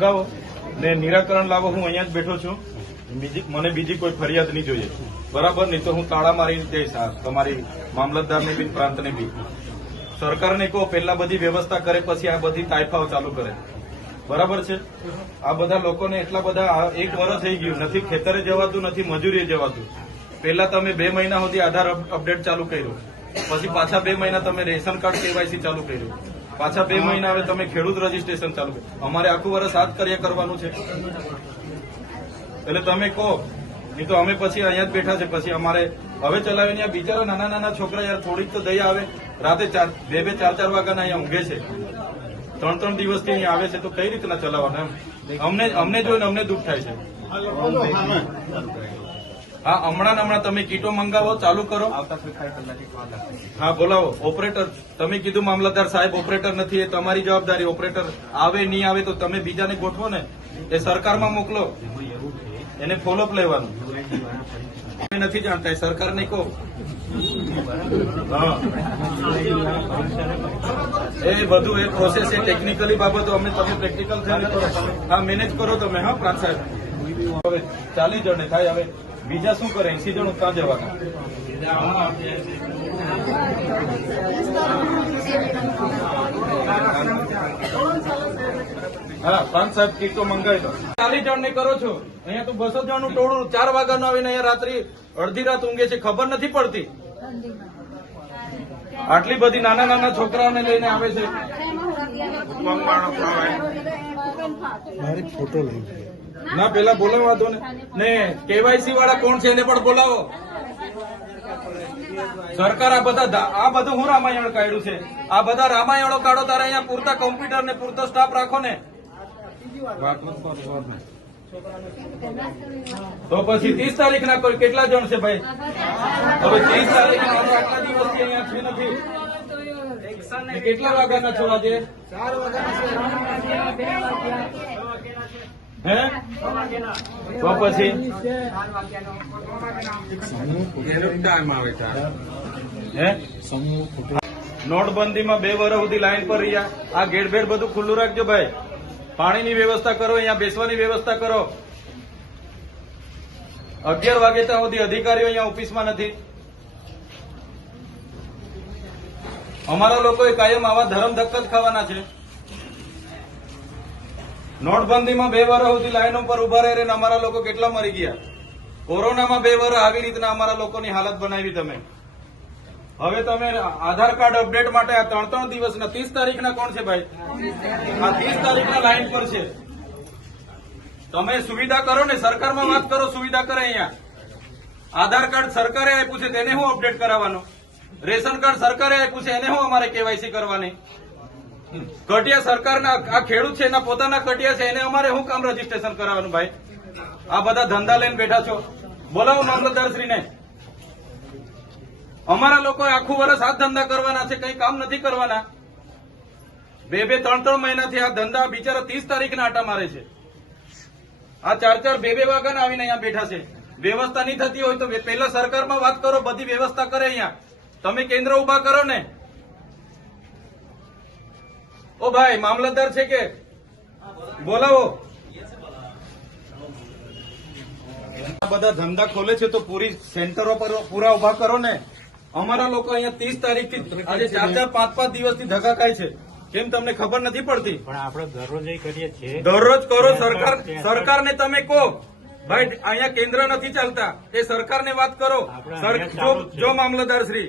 મંગાવો ને નિરાકરણ લાવો, હું અહીંયા જ બેઠો છું. બીજી મને બીજી કોઈ ફરિયાદ નહીં જોઈએ. બરાબર? નહીં તો હું તાળા મારી જઈશ તમારી મામલતદારને બી, પ્રાંતને બી. સરકારને કહો, પહેલા બધી વ્યવસ્થા કરે, પછી આ બધી તાઇફાઓ ચાલુ કરે. બરાબર છે? આ બધા લોકોને એટલા બધા એક વર્ષ થઈ ગયું. નથી ખેતરે જવાતું, નથી મજૂરીએ જવાતું. પહેલા તમે બે મહિના સુધી આધાર અપ- અપડેટ ચાલુ કર્યું. પછી પાછા બે મહિના તમે રેશન કાર્ડ કેવાયસી ચાલુ કર્યું. પાછા બે મહિના હવે તમે ખેડૂત રજીસ્ટ્રેશન ચાલુ અમારે આખું વર્ષ આ કાર્ય કરવાનું છે. એટલે તમે કહો, નહીં તો અમે પછી અહીંયા જ બેઠા છે. પછી અમારે હવે ચલાવીને બિચારા નાના નાના છોકરા યાર થોડીક તો દયા આવે. રાતે બે બે, ચાર ચાર વાગ્યાના અહીંયા ઊંઘે છે. ત્રણ ત્રણ દિવસથી અહીંયા આવે છે તો કઈ રીતના ચલાવવાના એમ? અમને અમને જોઈને અમને દુઃખ થાય છે. હા હમણાં હમણાં તમે કીટો મંગાવો ચાલુ કરો. હા બોલાવો. ઓપરેટર તમે કીધું મામલતદાર સાહેબ ઓપરેટર નથી એ તમારી જવાબદારી. ઓપરેટર આવે નહીં આવે તો તમે બીજાને ગોઠવો ને. એ સરકારમાં મોકલો. એને ફોલોઅપ લેવાનું. નથી જાણતા એ સરકારને કહો. હા. એ બધું એ પ્રોસેસ એ ટેકનિકલી બાબતો અમે તમે પ્રેક્ટિકલ થઈને કરો. હા મેનેજ કરો તમે હા પ્રાંત સાહેબ. હવે ચાલીસ જણે થાય હવે. બીજા શું કરે? એસી જણ ક્યાં જવાના હા પાંચ સાહેબ કીટ તો મંગાવી દો. ચાલીસ જણ ને કરો છો. અહીંયા તો બસો જણનું ટોળું ચાર વાગ્યાનું આવીને અહીંયા રાત્રિ અડધી રાત ઊંઘે છે. ખબર નથી પડતી. આટલી બધી નાના નાના છોકરાઓને લઈને આવે છે. ફોટો લઈ ના, પેલા બોલાવવા દો ને કેવાયસી વાળા કોણ છે એને પણ બોલાવો. સરકાર આ બધા આ બધું હું રામાયણ કાઢ્યું છે. આ બધા રામાયણો કાઢો, તારે અહીંયા પૂરતા કોમ્પ્યુટર ને પૂરતો સ્ટાફ રાખો ને. તો પછી ત્રીસ તારીખ ના કોઈ કેટલા જણ છે ભાઈ? હવે ત્રીસ તારીખ આટલા દિવસથી અહીંયા છે નથી. કેટલા વાગ્યાના છો આજે? હે? તો પછી? હે? નોટબંધીમાં બે વર્ષ સુધી લાઈન પર રહ્યા. આ ગેડભેડ બધું ખુલ્લું રાખજો ભાઈ. પાણીની વ્યવસ્થા કરો અહીંયા બેસવાની વ્યવસ્થા કરો. અગિયાર વાગે ત્યાં સુધી અધિકારીઓ અહીંયા ઓફિસમાં નથી. અમારા લોકોએ કાયમ આવા ધરમ ધક્કા જ ખાવાના છે. નોટબંધીમાં બે વર્ષ સુધી લાઈનો પર ઊભા રહી રહીને અમારા લોકો કેટલા મરી ગયા? કોરોનામાં બે વર્ષ આવી રીતના અમારા લોકોની હાલત બનાવી તમે. હવે તમે આધાર કાર્ડ અપડેટ માટે આ ત્રણ ત્રણ દિવસના ત્રીસ તારીખના કોણ છે ભાઈ? આ ત્રીસ તારીખના લાઈન પર છે. તમે સુવિધા કરો ને સરકારમાં વાત કરો, સુવિધા કરે અહીંયા. આધાર કાર્ડ સરકારે આપ્યું છે, તેને હું અપડેટ કરાવવાનું. રેશન કાર્ડ સરકારે આપ્યું છે, એને હું અમારે કેવાયસી કરવાની. કટિયા સરકારના આ ખેડૂત છે, એના પોતાના કટિયા છે, એને અમારે શું કામ રજીસ્ટ્રેશન કરાવવાનું ભાઈ? આ બધા ધંધા લઈને બેઠા છો. બોલાવો મામલતદારશ્રીને. અમારા લોકોએ આખું વર્ષ આ ધંધા કરવાના છે, કઈ કામ નથી કરવાના. બે બે, ત્રણ ત્રણ મહિનાથી આ ધંધા બિચારા ત્રીસ તારીખના આટા મારે છે. આ ચાર ચાર બે બે વાગ્યાના આવીને અહીંયા બેઠા છે. વ્યવસ્થા નહીં થતી હોય તો પહેલા સરકારમાં વાત કરો, બધી વ્યવસ્થા કરે અહીંયા. તમે કેન્દ્ર ઊભા કરો ને. ઓ ભાઈ મામલતદાર છે કે? બોલાવો. બધા ધંધા ખોલે છે તો પૂરી સેન્ટરો પર પૂરા ઊભા કરો ને. અમારા લોકો અહીંયા ત્રીસ તારીખથી આજે ચાર ચાર પાંચ પાંચ દિવસથી ધક્કા ખાય છે. કેમ તમને ખબર નથી પડતી? પણ આપણે દરરોજ કરીએ છીએ. દરરોજ કરો સરકાર સરકારને તમે કહો. ભાઈ અહીંયા કેન્દ્ર નથી ચાલતા. એ સરકારને વાત કરો. જો મામલતદાર શ્રી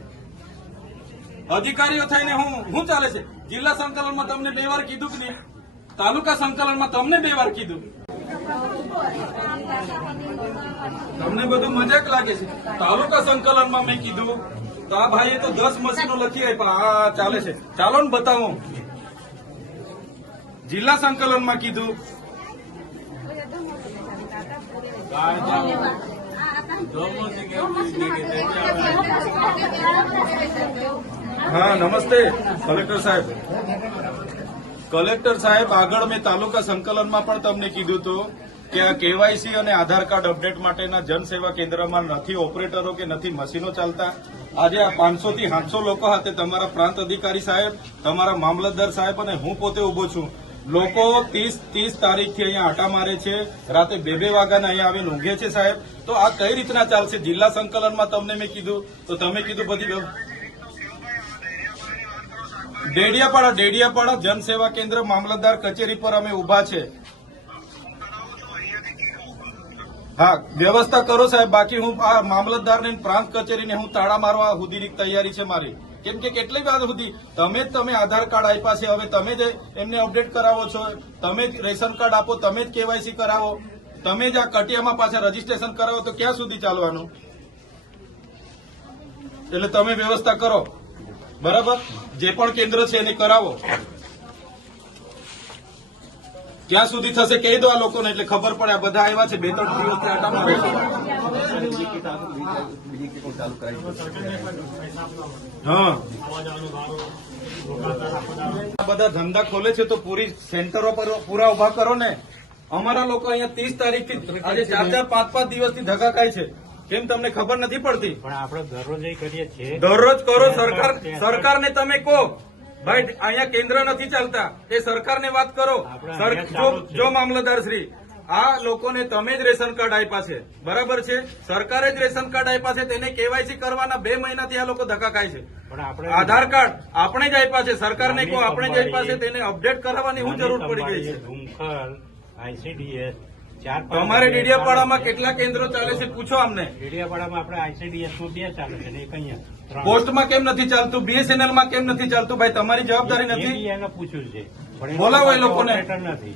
અધિકારીઓ થઈને હું શું ચાલે છે? જિલ્લા સંકલનમાં તમને બે વાર કીધું કે નહીં? તાલુકા સંકલનમાં તમને બે વાર કીધું? તમને બધું મજાક લાગે છે. તાલુકા સંકલનમાં મેં કીધું તો આ ભાઈએ તો દસ મશીનો લખી આપ્યા. આ ચાલે છે. ચાલો ને બતાવો. જિલ્લા સંકલનમાં કીધું. હા, નમસ્તે, કલેક્ટર સાહેબ. કલેક્ટર સાહેબ, આગળ મેં તાલુકા સંકલનમાં પણ તમને કીધું હતું કે આ કેવાયસી અને આધાર કાર્ડ અપડેટ માટેના જનસેવા કેન્દ્રમાં નથી ઓપરેટરો કે નથી મશીનો ચાલતા. આજે આ પાંચસો થી સાતસો લોકો હાથે તમારા પ્રાંત અધિકારી સાહેબ, તમારા મામલતદાર સાહેબ અને હું પોતે ઊભો છું. લોકો ત્રીસ ત્રીસ તારીખથી અહીંયા આટા મારે છે, રાતે બે બે વાગ્યાના અહીંયા આવીને ઊંઘે છે સાહેબ. તો આ કઈ રીતના ચાલશે? જિલ્લા સંકલનમાં તમને મેં કીધું. તો તમે કીધું બધી ડેડિયાપાડા ડેડિયાપાડા જનસેવા કેન્દ્ર મામલતદાર કચેરી પર અમે ઊભા છે. હા, વ્યવસ્થા કરો સાહેબ, બાકી હું આ મામલતદારને પ્રાંત કચેરીને હું તાળા મારવા સુધીની તૈયારી છે મારી. કેમ કે કેટલી વાર સુધી તમે જ તમે આધાર કાર્ડ આપ્યા છે, હવે તમે જ એમને અપડેટ કરાવો છો, તમે જ રેશન કાર્ડ આપો, તમે જ કેવાયસી કરાવો, તમે જ આ કટિયામાં પાછા રજીસ્ટ્રેશન કરાવો, તો ક્યાં સુધી ચાલવાનું? એટલે તમે વ્યવસ્થા કરો. બરાબર? જે પણ કેન્દ્ર છે એને કરાવો. ક્યાં સુધી થશે કહી દો આ લોકોને, એટલે ખબર પડે. આ બધા આવ્યા છે, બે ત્રણ દિવસ આટા મારે હા. બધા ધંધા ખોલે છે તો પૂરી સેન્ટરો પર પૂરા ઊભા કરો ને. અમારા લોકો અહીંયા ત્રીસ તારીખથી, આજે ચાર ચાર પાંચ પાંચ દિવસથી ધક્કા ખાય છે. કેમ તમને ખબર નથી પડતી? પણ આપણે દરરોજ કરીએ છીએ. દરરોજ કરો સરકાર સરકારને તમે કહો. ભાઈ અહીંયા કેન્દ્ર નથી ચાલતા. એ સરકારને વાત કરો. જો મામલતદાર શ્રી આ લોકોને તમે જ રેશન કાર્ડ આપ્યા છે. બરાબર છે? સરકારે જ રેશન કાર્ડ આપ્યા છે તેને કેવાયસી કરવાના બે મહિનાથી આ લોકો ધક્કા ખાય છે. આધાર કાર્ડ આપણે જ આપ્યા છે સરકારને કહો આપણે જ આપ્યા છે તેને અપડેટ કરાવવાની શું જરૂર પડી ગઈ છે. આઈસીડીએસ તમારે ડેડિયાપાડામાં કેટલા કેન્દ્રો ચાલે છે? પૂછો અમને. ડેડિયાપાડામાં આપણે આઈસીડીએસનું બે ચાલે છે એક અહીંયા પોસ્ટમાં કેમ નથી ચાલતું? બીએસએનએલમાં કેમ નથી ચાલતું? ભાઈ તમારી જવાબદારી નથી? એને પૂછ્યું છે. બોલાવો એ લોકોને. નથી.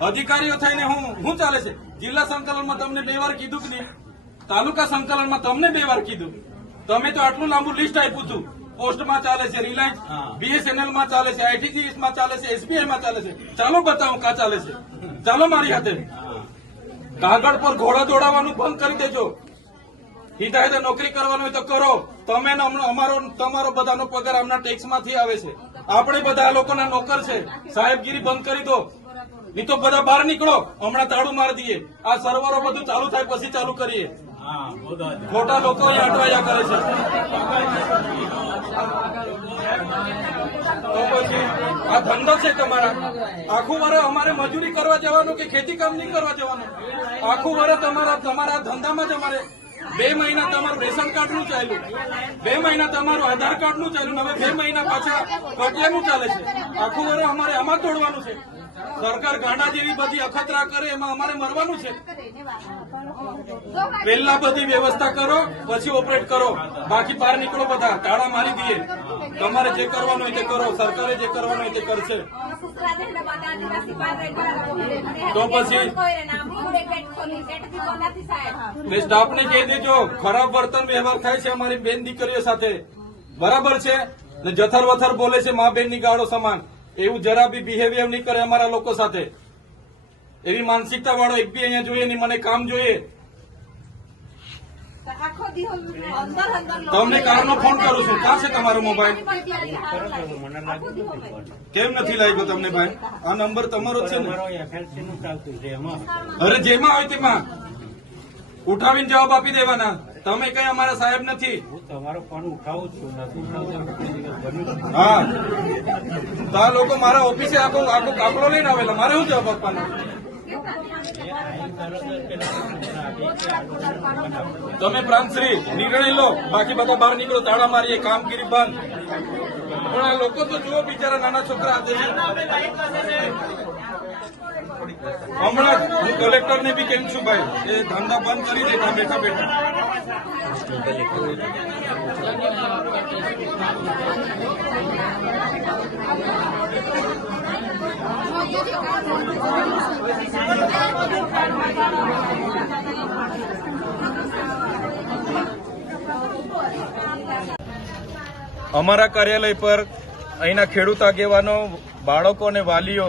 અધિકારીઓ થઈને હું શું ચાલે છે? જિલ્લા સંકલનમાં તમને બે વાર કીધું કે નહીં? તાલુકા સંકલનમાં તમને બે વાર કીધું. તમે તો આટલું લાંબુ લિસ્ટ આપ્યું છું પોસ્ટમાં ચાલે છે રિલાયન્સ. બીએસએનએલમાં ચાલે છે આઈટીસીએસમાં ચાલે છે એસબીઆઈ માં ચાલે છે. ચાલો બતાવો કા ચાલે છે. ચાલો મારી હાથે. કાગળ પર ઘોડા દોડાવવાનું બંધ કરી દેજો. હિદાયતે નોકરી કરવાનું હોય તો કરો. તમે અમારો તમારો બધાનો પગાર આમના ટેક્સમાંથી આવે છે. આપણે બધા આ લોકોના નોકર છે. સાહેબગીરી બંધ કરી દો. નહીં તો બધા બહાર નીકળો. હમણાં તાળું મારી દઈએ. આ સર્વરો બધું ચાલુ થાય પછી ચાલુ કરીએ. ખોટા લોકો અહીંયા અટવાયા કરે છે. તો પછી આ ધંધો છે તમારા. આખું વર્ષ અમારે મજૂરી કરવા જવાનું કે ખેતી કામ નહીં કરવા જવાનું? આખું વર્ષ તમારા તમારા ધંધામાં જ અમારે બે મહિના તમારું રેશન કાર્ડનું ચાલ્યું. બે મહિના તમારું આધાર કાર્ડનું ચાલ્યું હવે બે મહિના પાછા કટિયાનું ચાલે છે. આખું વર્ષ અમારે આમાં તોડવાનું છે. સરકાર ગાંડા જેવી બધી અખતરા કરે, એમાં અમારે મરવાનું છે. પહેલા બધી વ્યવસ્થા કરો, પછી ઓપરેટ કરો. બાકી બહાર નીકળો બધા તાળા મારી દઈએ. તમારે જે કરવાનું હોય તે કરો, સરકારે જે કરવાનું હોય તે કરશે. તો પછી ને સ્ટાફને કહી દેજો, ખરાબ વર્તન વ્યવહાર થાય છે અમારી બેન દીકરીઓ સાથે. બરાબર છે? જથર વથર બોલે છે મા બેનની ગાળો સમાન. એવું જરા બી બિહેવિયર નહીં કરે અમારા લોકો સાથે. એવી માનસિકતા વાળો એક બી અહીંયા જોઈએ નહીં મને કામ જોઈએ. તમને કારનો ફોન કરું છું. ક્યાં છે તમારો મોબાઈલ. કેમ નથી લાગ્યો તમને ભાઈ? આ નંબર તમારો છે ને? અરે જેમાં હોય તેમાં. ઉઠાવીને જવાબ આપી દેવાના. તમે કઈ અમારા સાહેબ નથી? હું તમારો ફોન ઉઠાવું છું. હા. તો આ લોકો મારા ઓફિસે આખો આખો કાપડો લઈને આવેલા. મારે શું જવાબ આપવાનો? તમે પ્રાંત શ્રી પ્રાંતશ્રી નિર્ણય લો. બાકી બધા બહાર નીકળો તાળા મારીએ કામગીરી બંધ. પણ આ લોકો તો જુઓ બિચારા નાના છોકરા. હમણાં હું કલેક્ટર ને બી કેમ છું, ભાઈ, એ ધંધા બંધ કરી દે બેઠા બેઠા અમારા કાર્યાલય પર અહીંના ખેડૂત આગેવાનો, બાળકો અને વાલીઓ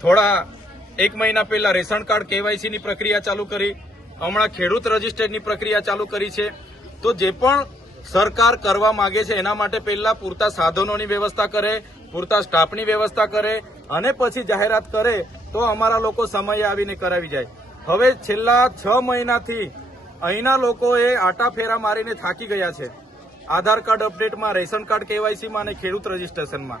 થોડા એક મહિના પહેલા રેશન કાર્ડ કેવાયસી ની પ્રક્રિયા ચાલુ કરી. હમણાં ખેડૂત રજીસ્ટરની પ્રક્રિયા ચાલુ કરી છે. તો જે પણ સરકાર કરવા માંગે છે એના માટે પહેલા પૂરતા સાધનોની વ્યવસ્થા કરે, પૂરતા સ્ટાફની વ્યવસ્થા કરે અને પછી જાહેરાત કરે તો અમારા લોકો સમયે આવીને કરાવી જાય. હવે છેલ્લા છ મહિનાથી અહીંના લોકોએ આટા ફેરા મારીને થાકી ગયા છે. આધાર કાર્ડ અપડેટમાં, રેશન કાર્ડ કેવાયસીમાં અને ખેડૂત રજીસ્ટ્રેશનમાં.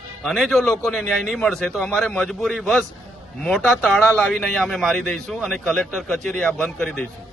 અને જો લોકોને ન્યાય નહીં મળશે, તો અમારે મજબૂરી બસ મોટા તાળા લાવીને અહીંયા અમે મારી દઈશું અને કલેક્ટર કચેરી આ બંધ કરી દઈશું.